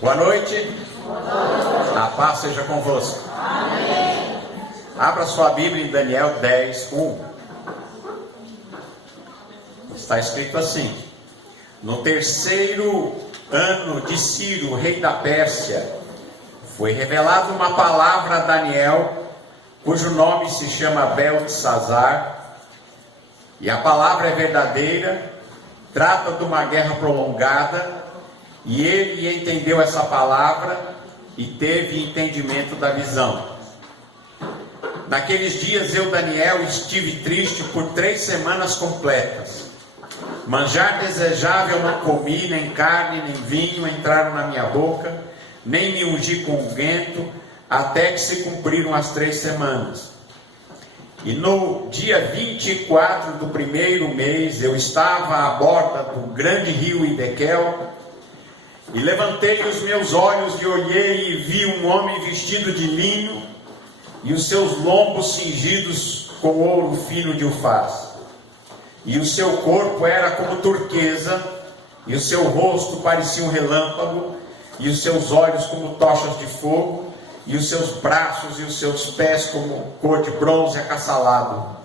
Boa noite. A paz seja convosco. Amém. Abra sua Bíblia em Daniel 10, 1. Está escrito assim: no terceiro ano de Ciro, rei da Pérsia, foi revelada uma palavra a Daniel, cujo nome se chama Beltesazar, e a palavra é verdadeira, trata de uma guerra prolongada, e ele entendeu essa palavra e teve entendimento da visão. Naqueles dias eu, Daniel, estive triste por 3 semanas completas. Manjar desejável não comi, nem carne, nem vinho entraram na minha boca, nem me ungi com unguento, até que se cumpriram as 3 semanas. E no dia 24 do primeiro mês, eu estava à borda do grande rio Hidekel, e levantei os meus olhos e olhei e vi um homem vestido de linho, e os seus lombos cingidos com ouro fino de Ufaz. E o seu corpo era como turquesa, e o seu rosto parecia um relâmpago, e os seus olhos como tochas de fogo, e os seus braços e os seus pés como cor de bronze acassalado.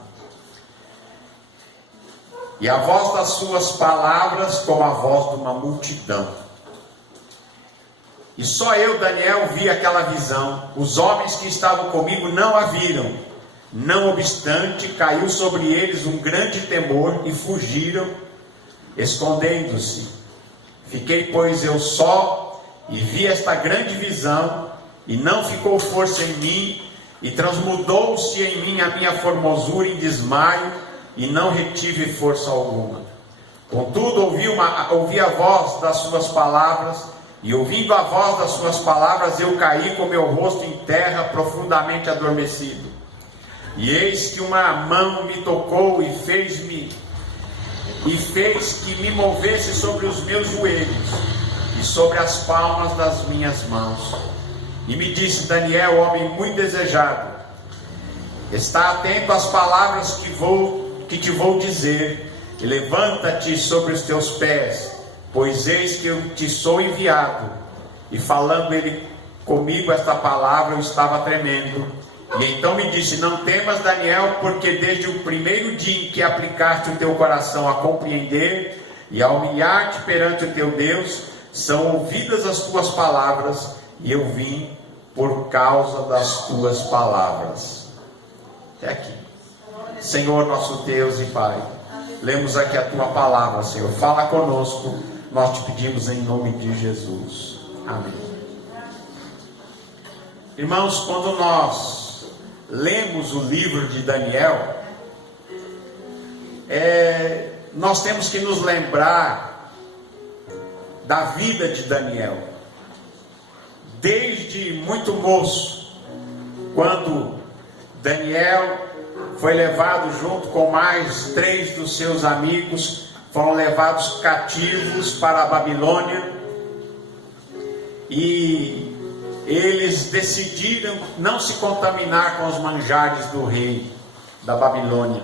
E a voz das suas palavras como a voz de uma multidão. E só eu, Daniel, vi aquela visão. Os homens que estavam comigo não a viram. Não obstante, caiu sobre eles um grande temor e fugiram, escondendo-se. Fiquei, pois, eu só e vi esta grande visão, e não ficou força em mim, e transmudou-se em mim a minha formosura em desmaio, e não retive força alguma. Contudo, ouvi a voz das suas palavras, e ouvindo a voz das suas palavras, eu caí com meu rosto em terra, profundamente adormecido. E eis que uma mão me tocou e fez que me movesse sobre os meus joelhos e sobre as palmas das minhas mãos. E me disse: Daniel, homem muito desejado, está atento às palavras que te vou dizer, e levanta-te sobre os teus pés, pois eis que eu te sou enviado. E falando ele comigo esta palavra, eu estava tremendo. E então me disse: não temas, Daniel, porque desde o primeiro dia em que aplicaste o teu coração a compreender e a humilhar-te perante o teu Deus, são ouvidas as tuas palavras, e eu vim por causa das tuas palavras. Até aqui. Senhor nosso Deus e Pai, lemos aqui a tua palavra, Senhor. Fala conosco, nós te pedimos em nome de Jesus. Amém. Irmãos, quando nós lemos o livro de Daniel, nós temos que nos lembrar da vida de Daniel. Desde muito moço, quando Daniel foi levado junto com mais 3 dos seus amigos, foram levados cativos para a Babilônia, e eles decidiram não se contaminar com os manjares do rei da Babilônia.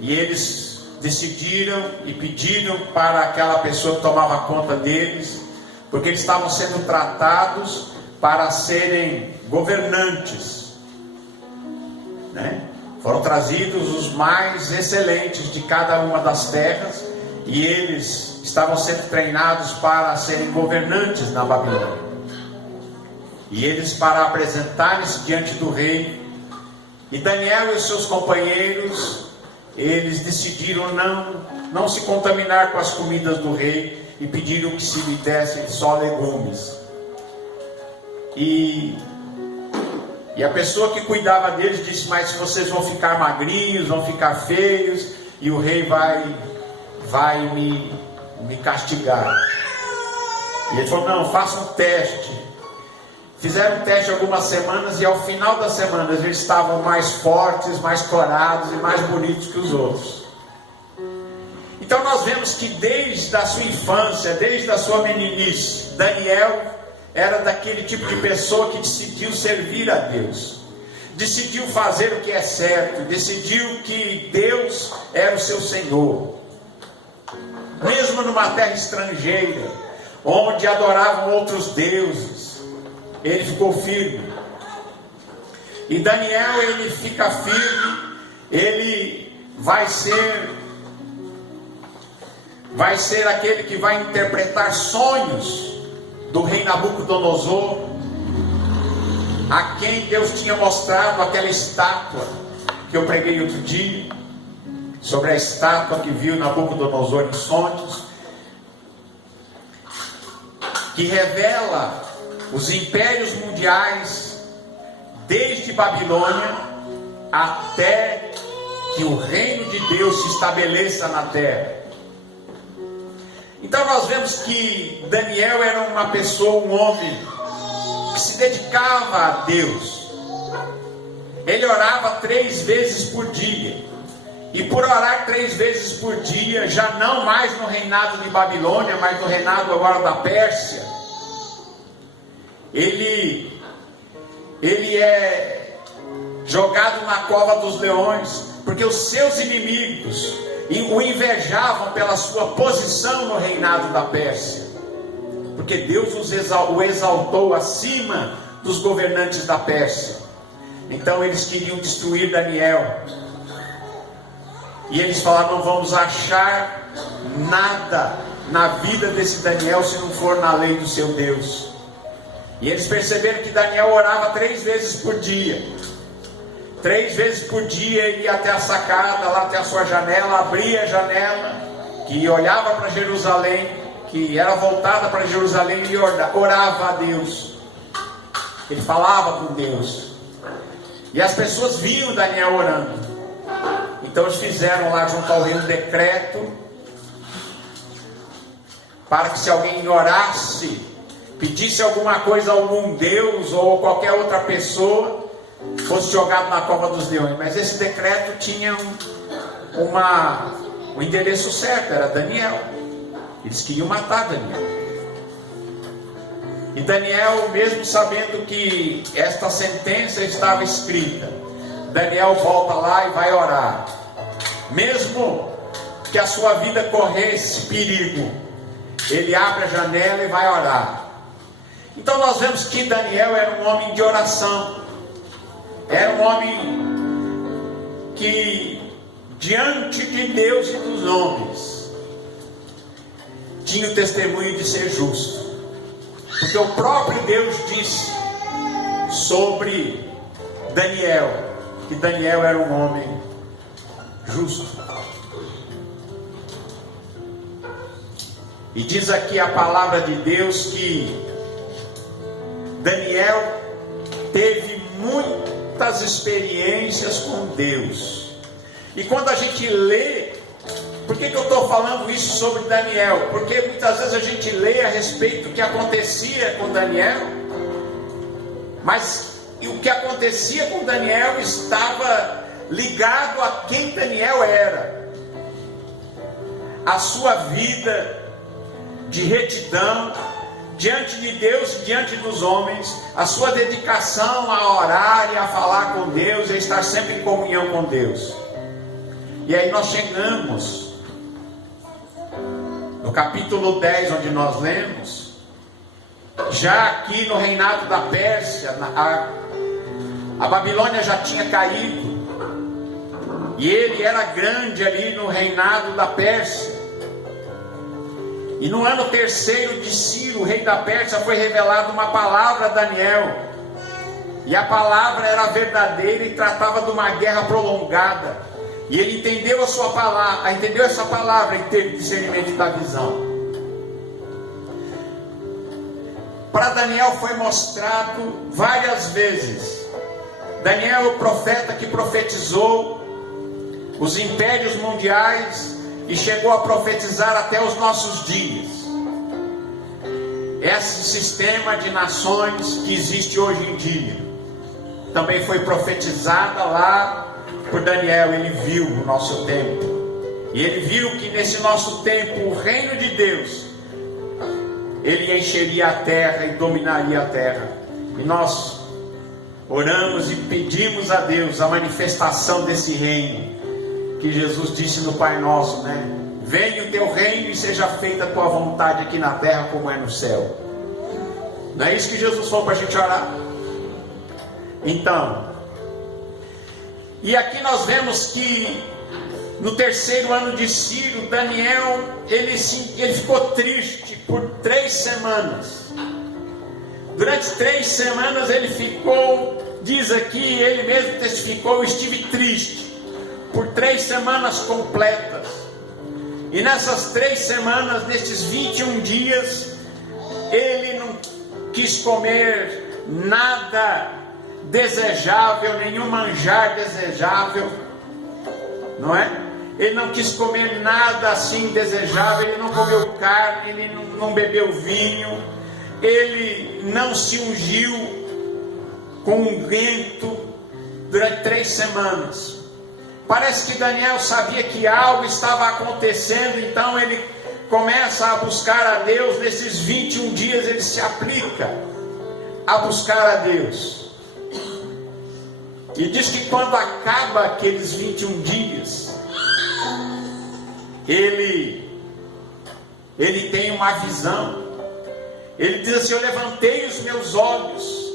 E eles decidiram e pediram para aquela pessoa que tomava conta deles, porque eles estavam sendo tratados para serem governantes, né? Foram trazidos os mais excelentes de cada uma das terras, e eles estavam sendo treinados para serem governantes na Babilônia. E eles para apresentarem-se diante do rei. E Daniel e os seus companheiros, eles decidiram não se contaminar com as comidas do rei, e pediram que se lhe dessem só legumes. E a pessoa que cuidava deles disse: mas vocês vão ficar magrinhos, vão ficar feios, e o rei vai me castigar. E ele falou: não, faça um teste. Fizeram um teste algumas semanas, e ao final das semanas eles estavam mais fortes, mais corados e mais bonitos que os outros. Então nós vemos que desde a sua infância, desde a sua meninice, Daniel era daquele tipo de pessoa que decidiu servir a Deus, decidiu fazer o que é certo, decidiu que Deus era o seu Senhor. Mesmo numa terra estrangeira, onde adoravam outros deuses. Ele ficou firme. E Daniel, ele fica firme, ele vai ser aquele que vai interpretar sonhos do rei Nabucodonosor, a quem Deus tinha mostrado aquela estátua que eu preguei outro dia, sobre a estátua que viu Nabucodonosor em sonhos, que revela os impérios mundiais desde Babilônia até que o reino de Deus se estabeleça na terra. Então nós vemos que Daniel era uma pessoa, um homem que se dedicava a Deus. Ele orava 3 vezes por dia. E por orar 3 vezes por dia, já não mais no reinado de Babilônia, mas no reinado agora da Pérsia, ele é jogado na cova dos leões, porque os seus inimigos o invejavam pela sua posição no reinado da Pérsia, porque Deus o exaltou acima dos governantes da Pérsia. Então eles queriam destruir Daniel, e eles falaram: não vamos achar nada na vida desse Daniel se não for na lei do seu Deus. E eles perceberam que Daniel orava 3 vezes por dia. 3 vezes por dia ele ia até a sacada, lá até a sua janela, abria a janela, que olhava para Jerusalém, que era voltada para Jerusalém, e orava a Deus. Ele falava com Deus. E as pessoas viam Daniel orando. Então eles fizeram lá junto ao rei um decreto, para que se alguém orasse, pedisse alguma coisa a algum deus ou qualquer outra pessoa, fosse jogado na cova dos leões. Mas esse decreto tinha um endereço certo, era Daniel. Eles queriam matar Daniel. E Daniel, mesmo sabendo que esta sentença estava escrita, Daniel volta lá e vai orar. Mesmo que a sua vida corresse perigo, ele abre a janela e vai orar. Então nós vemos que Daniel era um homem de oração. Era um homem que, diante de Deus e dos homens, tinha o testemunho de ser justo. Porque o próprio Deus disse sobre Daniel, que Daniel era um homem justo. E diz aqui a palavra de Deus que Daniel teve muitas experiências com Deus. E quando a gente lê, por que eu estou falando isso sobre Daniel? Porque muitas vezes a gente lê a respeito do que acontecia com Daniel, mas o que acontecia com Daniel estava ligado a quem Daniel era. A sua vida de retidão diante de Deus e diante dos homens, a sua dedicação a orar e a falar com Deus, e a estar sempre em comunhão com Deus. E aí nós chegamos no capítulo 10, onde nós lemos, já aqui no reinado da Pérsia, a Babilônia já tinha caído, e ele era grande ali no reinado da Pérsia. E no ano 3º de Ciro, rei da Pérsia, foi revelada uma palavra a Daniel. E a palavra era verdadeira e tratava de uma guerra prolongada. E ele entendeu essa palavra e teve discernimento da visão. Para Daniel foi mostrado várias vezes. Daniel é o profeta que profetizou os impérios mundiais e chegou a profetizar até os nossos dias. Esse sistema de nações que existe hoje em dia também foi profetizada lá por Daniel. Ele viu o nosso tempo, e ele viu que nesse nosso tempo o reino de Deus, ele encheria a terra e dominaria a terra. E nós oramos e pedimos a Deus a manifestação desse reino, que Jesus disse no Pai Nosso, né? venha o teu reino e seja feita a tua vontade aqui na terra como é no céu. Não é isso que Jesus falou para a gente orar? Então, e aqui nós vemos que no terceiro ano de Ciro, Daniel, ele ficou triste por 3 semanas. Durante 3 semanas ele ficou, diz aqui, ele mesmo testificou, eu estive triste por 3 semanas completas. E nessas 3 semanas, nesses 21 dias, ele não quis comer nada desejável, nenhum manjar desejável, não é? Ele não quis comer nada assim desejável, ele não comeu carne, ele não bebeu vinho, ele não se ungiu com unguento durante 3 semanas. Parece que Daniel sabia que algo estava acontecendo, então ele começa a buscar a Deus. Nesses 21 dias ele se aplica a buscar a Deus. E diz que quando acaba aqueles 21 dias, ele tem uma visão. Ele diz assim: eu levantei os meus olhos,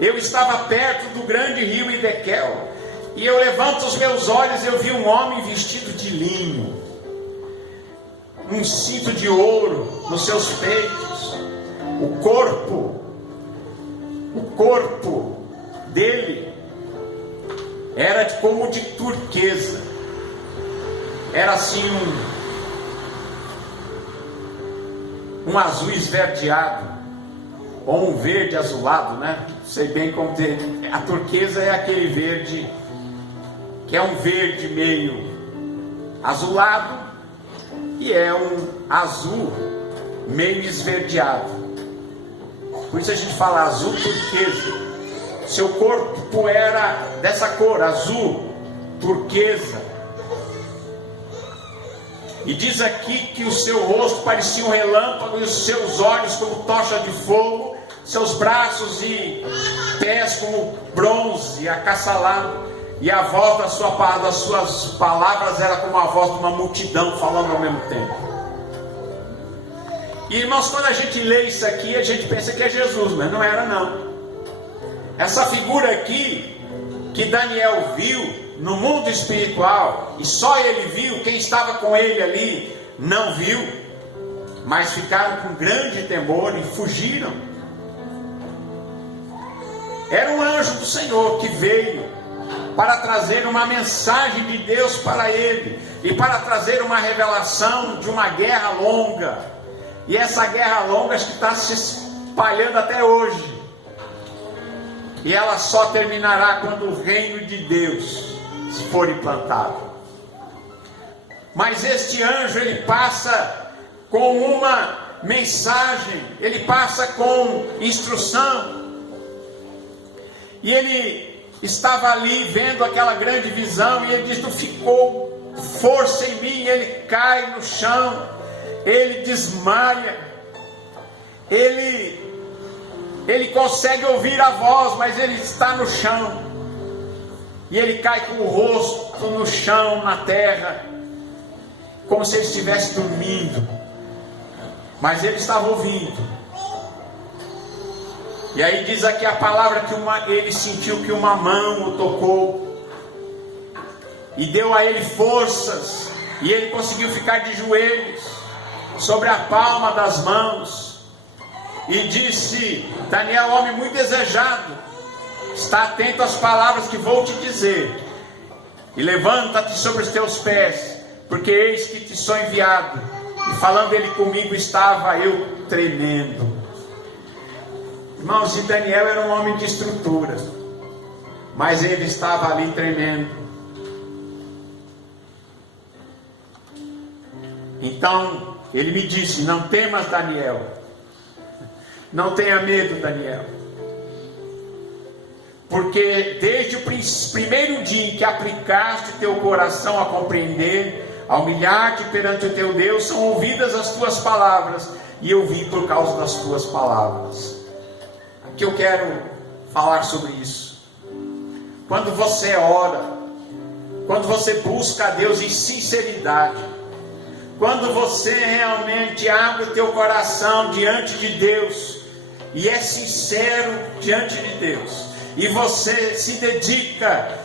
eu estava perto do grande rio Hidekel, e eu levanto os meus olhos, eu vi um homem vestido de linho, um cinto de ouro nos seus peitos, o corpo dele era como de turquesa, era assim um azul esverdeado, ou um verde azulado, né? Não sei bem como dizer. A turquesa é aquele verde que é um verde meio azulado e é um azul meio esverdeado. Por isso a gente fala azul turquesa. Seu corpo era dessa cor, azul turquesa. E diz aqui que o seu rosto parecia um relâmpago, e os seus olhos como tocha de fogo, seus braços e pés como bronze acassalado, e a voz das suas palavras era como a voz de uma multidão falando ao mesmo tempo. E irmãos, quando a gente lê isso aqui, a gente pensa que é Jesus, mas não era não. Essa figura aqui, que Daniel viu no mundo espiritual, e só ele viu, quem estava com ele ali não viu, mas ficaram com grande temor e fugiram. Era um anjo do Senhor que veio para trazer uma mensagem de Deus para ele, e para trazer uma revelação de uma guerra longa. E essa guerra longa acho que está se espalhando até hoje, e ela só terminará quando o reino de Deus se for implantado. Mas este anjo, ele passa com uma mensagem, ele passa com instrução, e ele estava ali vendo aquela grande visão, e ele diz: não ficou força em mim. Ele cai no chão, ele desmaia, ele consegue ouvir a voz, mas ele está no chão, e ele cai com o rosto no chão, na terra, como se ele estivesse dormindo, mas ele estava ouvindo. E aí diz aqui a palavra que ele sentiu que uma mão o tocou, e deu a ele forças, e ele conseguiu ficar de joelhos sobre a palma das mãos. E disse: Daniel, homem muito desejado, está atento às palavras que vou te dizer, e levanta-te sobre os teus pés, porque eis que te sou enviado. E falando ele comigo, estava eu tremendo. Irmãos, e Daniel era um homem de estrutura, mas ele estava ali tremendo. Então ele me disse: não temas, Daniel, não tenha medo, Daniel, porque desde o primeiro dia em que aplicaste teu coração a compreender, a humilhar-te perante o teu Deus, são ouvidas as tuas palavras, e eu vim por causa das tuas palavras. Aqui eu quero falar sobre isso. Quando você ora, quando você busca a Deus em sinceridade, quando você realmente abre o teu coração diante de Deus, e é sincero diante de Deus, e você se dedica,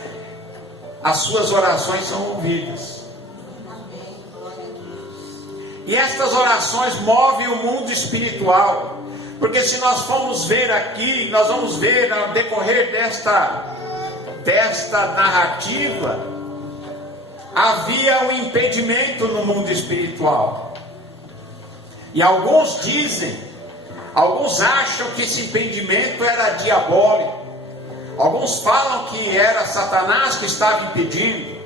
as suas orações são ouvidas. E estas orações movem o mundo espiritual, porque se nós formos ver aqui, nós vamos ver no decorrer desta narrativa, havia um impedimento no mundo espiritual. E alguns acham que esse impedimento era diabólico. Alguns falam que era Satanás que estava impedindo.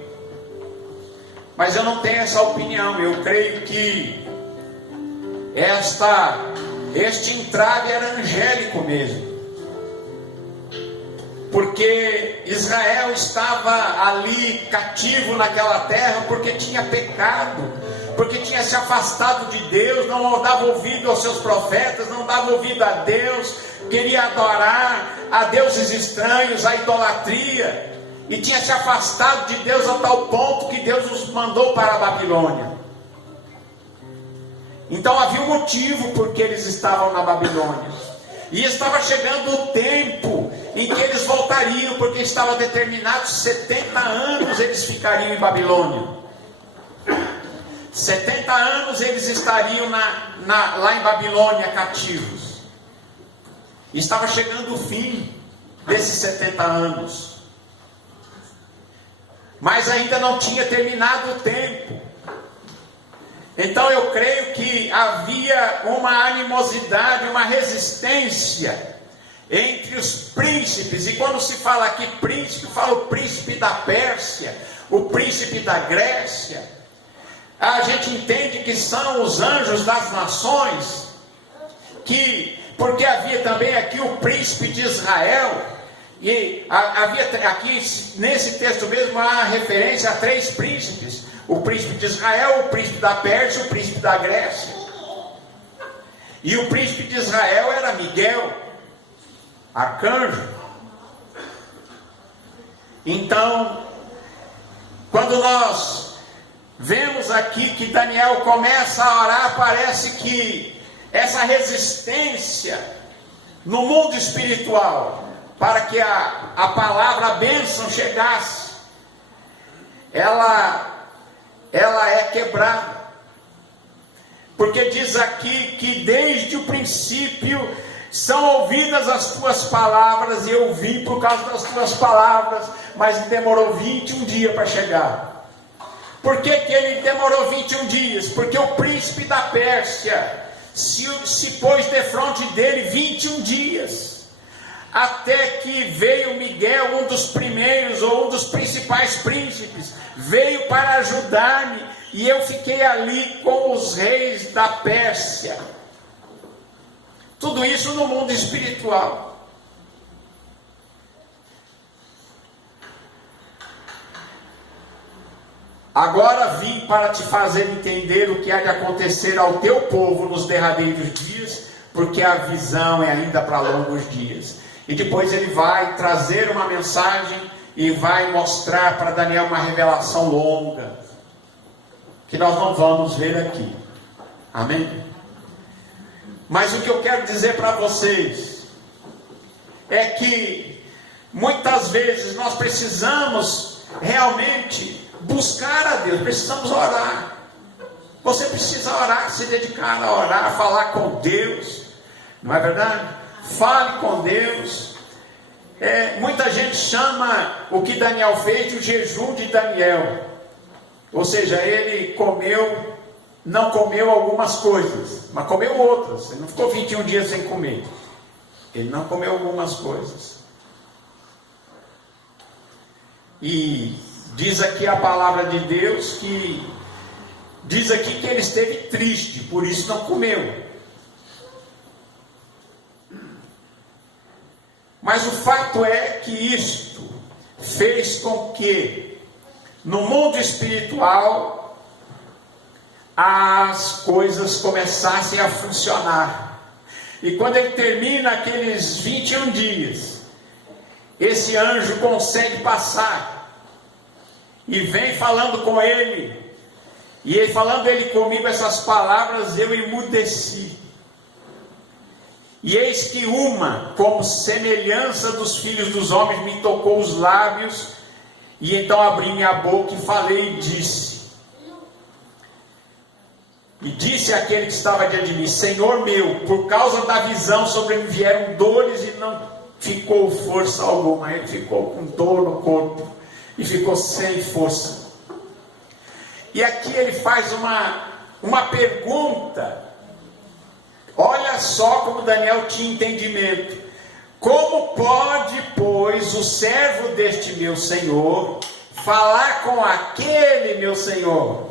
Mas eu não tenho essa opinião. Eu creio que este entrave era angélico mesmo. Porque Israel estava ali cativo naquela terra porque tinha pecado, porque tinha se afastado de Deus, não dava ouvido aos seus profetas, não dava ouvido a Deus, queria adorar a deuses estranhos, a idolatria, e tinha se afastado de Deus a tal ponto que Deus os mandou para a Babilônia. Então havia um motivo por que eles estavam na Babilônia, e estava chegando o tempo em que eles voltariam, porque estava determinado 70 anos eles ficariam em Babilônia. 70 anos eles estariam lá em Babilônia cativos. Estava chegando o fim desses 70 anos, mas ainda não tinha terminado o tempo. Então eu creio que havia uma animosidade, uma resistência entre os príncipes. E quando se fala aqui príncipe, fala o príncipe da Pérsia, o príncipe da Grécia. A gente entende que são os anjos das nações, porque havia também aqui o príncipe de Israel, e havia aqui nesse texto mesmo uma referência a 3 príncipes: o príncipe de Israel, o príncipe da Pérsia e o príncipe da Grécia. E o príncipe de Israel era Miguel, arcanjo. Então, quando nós vemos aqui que Daniel começa a orar, parece que essa resistência no mundo espiritual, para que a palavra, a bênção chegasse, ela é quebrada. Porque diz aqui que desde o princípio são ouvidas as tuas palavras, e eu vim por causa das tuas palavras, mas demorou 21 dias para chegar. Por que ele demorou 21 dias? Porque o príncipe da Pérsia se pôs defronte dele 21 dias, até que veio Miguel, um dos primeiros, ou um dos principais príncipes, veio para ajudar-me, e eu fiquei ali com os reis da Pérsia. Tudo isso no mundo espiritual. Agora vim para te fazer entender o que há de acontecer ao teu povo nos derradeiros dias, porque a visão é ainda para longos dias. E depois ele vai trazer uma mensagem e vai mostrar para Daniel uma revelação longa, que nós não vamos ver aqui. Amém? Mas o que eu quero dizer para vocês é que muitas vezes nós precisamos realmente buscar a Deus, precisamos orar. Você precisa orar, se dedicar a orar, falar com Deus, não é verdade? Fale com Deus. Muita gente chama o que Daniel fez de o jejum de Daniel, ou seja, ele não comeu algumas coisas, mas comeu outras. Ele não ficou 21 dias sem comer, ele não comeu algumas coisas. E diz aqui a palavra de Deus que diz aqui que ele esteve triste, por isso não comeu. Mas o fato é que isto fez com que no mundo espiritual as coisas começassem a funcionar. E quando ele termina aqueles 21 dias, esse anjo consegue passar e vem falando com ele, E ele, falando ele comigo essas palavras, eu emudeci. E eis que uma, como semelhança dos filhos dos homens, me tocou os lábios, e então abri minha boca e falei e disse. E disse àquele que estava diante de mim: Senhor meu, por causa da visão sobre me vieram dores e não ficou força alguma. Ele ficou com dor no corpo e ficou sem força. E aqui ele faz uma pergunta. Olha só como Daniel tinha entendimento. Como pode, pois, o servo deste meu Senhor falar com aquele meu Senhor?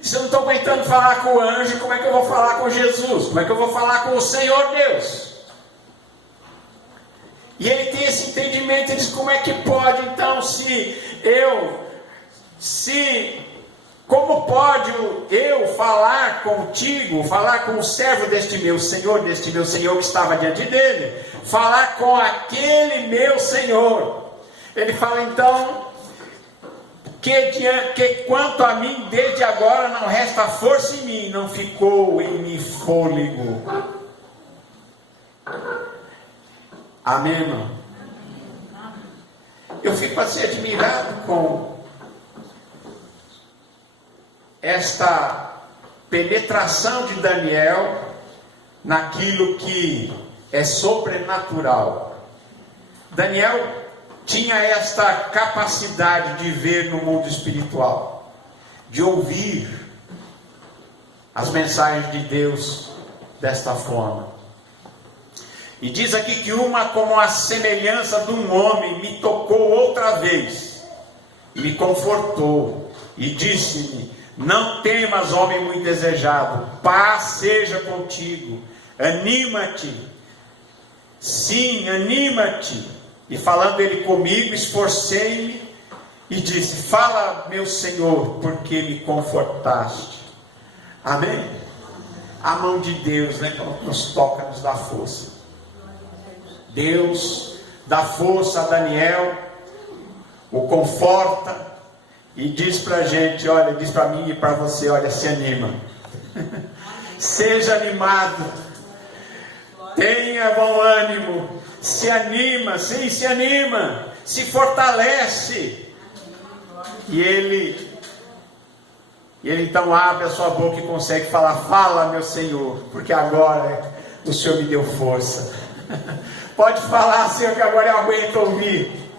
Se eu não estou aguentando falar com o anjo, como é que eu vou falar com Jesus? Como é que eu vou falar com o Senhor Deus? E ele tem esse entendimento. Ele diz: como é que pode então, como pode eu falar contigo, falar com o servo deste meu Senhor que estava diante dele, falar com aquele meu Senhor? Ele fala então, que quanto a mim, desde agora não resta força em mim, não ficou em mim fôlego. Amém, irmão? Eu fico assim admirado com esta penetração de Daniel naquilo que é sobrenatural. Daniel tinha esta capacidade de ver no mundo espiritual, de ouvir as mensagens de Deus desta forma. E diz aqui que uma, como a semelhança de um homem, me tocou outra vez, me confortou e disse-me: não temas, homem muito desejado, paz seja contigo, anima-te, sim, anima-te. E falando ele comigo, esforcei-me e disse: fala, meu Senhor, porque me confortaste. Amém? A mão de Deus, né, quando nos toca, nos dá força. Deus dá força a Daniel, o conforta e diz para a gente, olha, diz para mim e para você, olha, se anima. Seja animado, tenha bom ânimo, se anima, sim, se anima, se fortalece. E ele então abre a sua boca e consegue falar: fala, meu Senhor, porque agora o Senhor me deu força. Pode falar, Senhor, que agora eu aguento ouvir.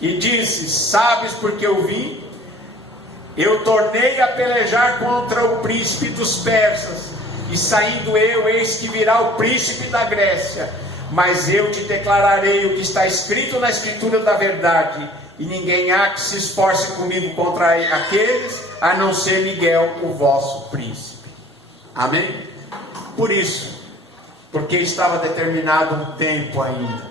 E disse: sabes por que eu vim? Eu tornei a pelejar contra o príncipe dos persas, e saindo eu, eis que virá o príncipe da Grécia. Mas eu te declararei o que está escrito na escritura da verdade, e ninguém há que se esforce comigo contra aqueles, a não ser Miguel, o vosso príncipe. Amém? Por isso, porque estava determinado um tempo ainda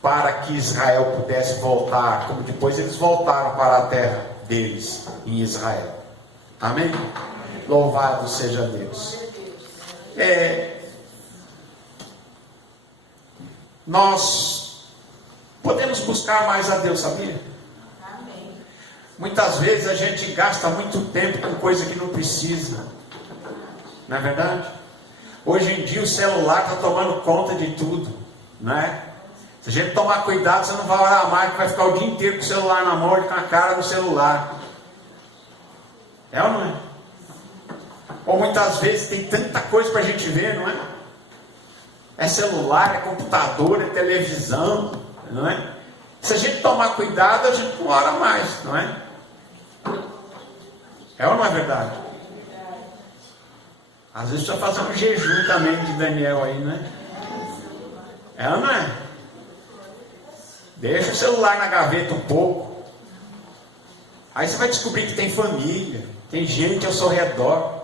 para que Israel pudesse voltar, como depois eles voltaram para a terra deles em Israel. Amém? Louvado seja Deus. Nós podemos buscar mais a Deus, sabia? Amém. Muitas vezes a gente gasta muito tempo com coisa que não precisa, não é verdade? Hoje em dia o celular está tomando conta de tudo, né? Se a gente tomar cuidado, você não vai orar mais, que vai ficar o dia inteiro com o celular na mão e com a cara no celular. É ou não é? Ou muitas vezes tem tanta coisa para a gente ver, não é? É celular, é computador, é televisão, não é? Se a gente tomar cuidado, a gente não ora mais, não é? É ou não é verdade? Às vezes precisa fazer um jejum também de Daniel aí, não é? É ou não é? Deixa o celular na gaveta um pouco. Aí você vai descobrir que tem família, tem gente ao seu redor.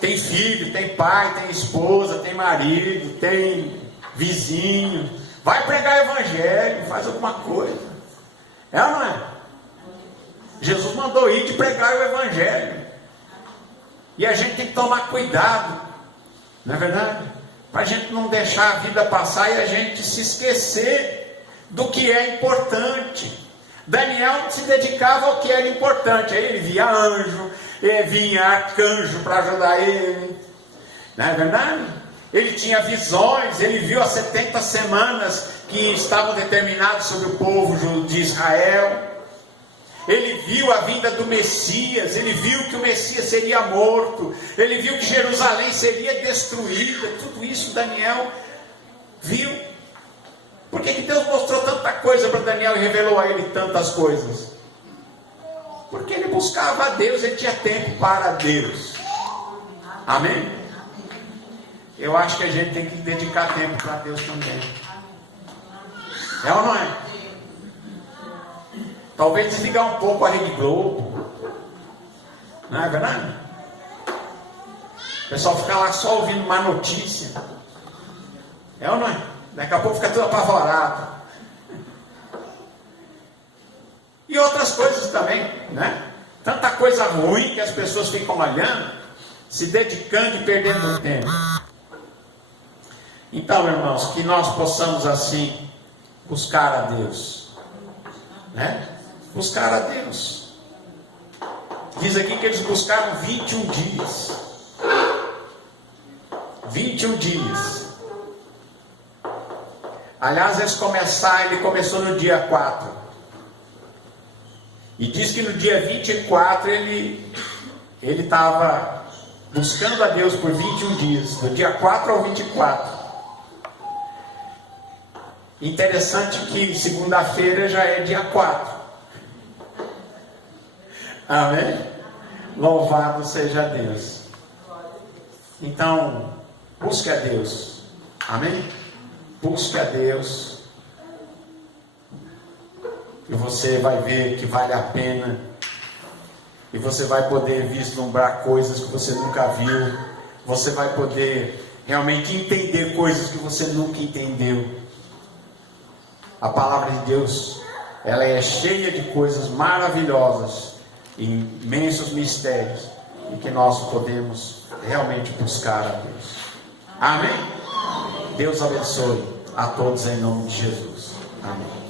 Tem filho, tem pai, tem esposa, tem marido, tem vizinho. Vai pregar o evangelho, faz alguma coisa. É ou não é? Jesus mandou ir de pregar o evangelho. E a gente tem que tomar cuidado, não é verdade? Para a gente não deixar a vida passar e a gente se esquecer do que é importante. Daniel se dedicava ao que era importante. Aí ele via anjo, vinha arcanjo para ajudar ele. Não é verdade? Ele tinha visões, ele viu as 70 semanas que estavam determinadas sobre o povo de Israel. Ele viu a vinda do Messias, ele viu que o Messias seria morto, ele viu que Jerusalém seria destruída. Tudo isso Daniel viu. Por que Deus mostrou tanta coisa para Daniel e revelou a ele tantas coisas? Porque ele buscava a Deus, ele tinha tempo para Deus. Amém? Eu acho que a gente tem que dedicar tempo para Deus também. É ou não é? Talvez desligar um pouco a Rede Globo. Não é verdade? O pessoal fica lá só ouvindo má notícia. É ou não é? Daqui a pouco fica tudo apavorado. E outras coisas também, né? Tanta coisa ruim que as pessoas ficam olhando, se dedicando e perdendo tempo. Então, irmãos, que nós possamos assim buscar a Deus, né? Buscar a Deus. Diz aqui que eles buscaram 21 dias. 21 dias. Aliás, ele começou no dia 4. E diz que no dia 24 ele estava buscando a Deus por 21 dias. Do dia 4 ao 24. Interessante que segunda-feira já é dia 4. Amém? Louvado seja Deus. Então, busque a Deus. Amém? Busque a Deus. E você vai ver que vale a pena. E você vai poder vislumbrar coisas que você nunca viu. Você vai poder realmente entender coisas que você nunca entendeu. A palavra de Deus, ela é cheia de coisas maravilhosas, imensos mistérios, e que nós podemos realmente buscar a Deus. Amém? Deus abençoe a todos em nome de Jesus. Amém.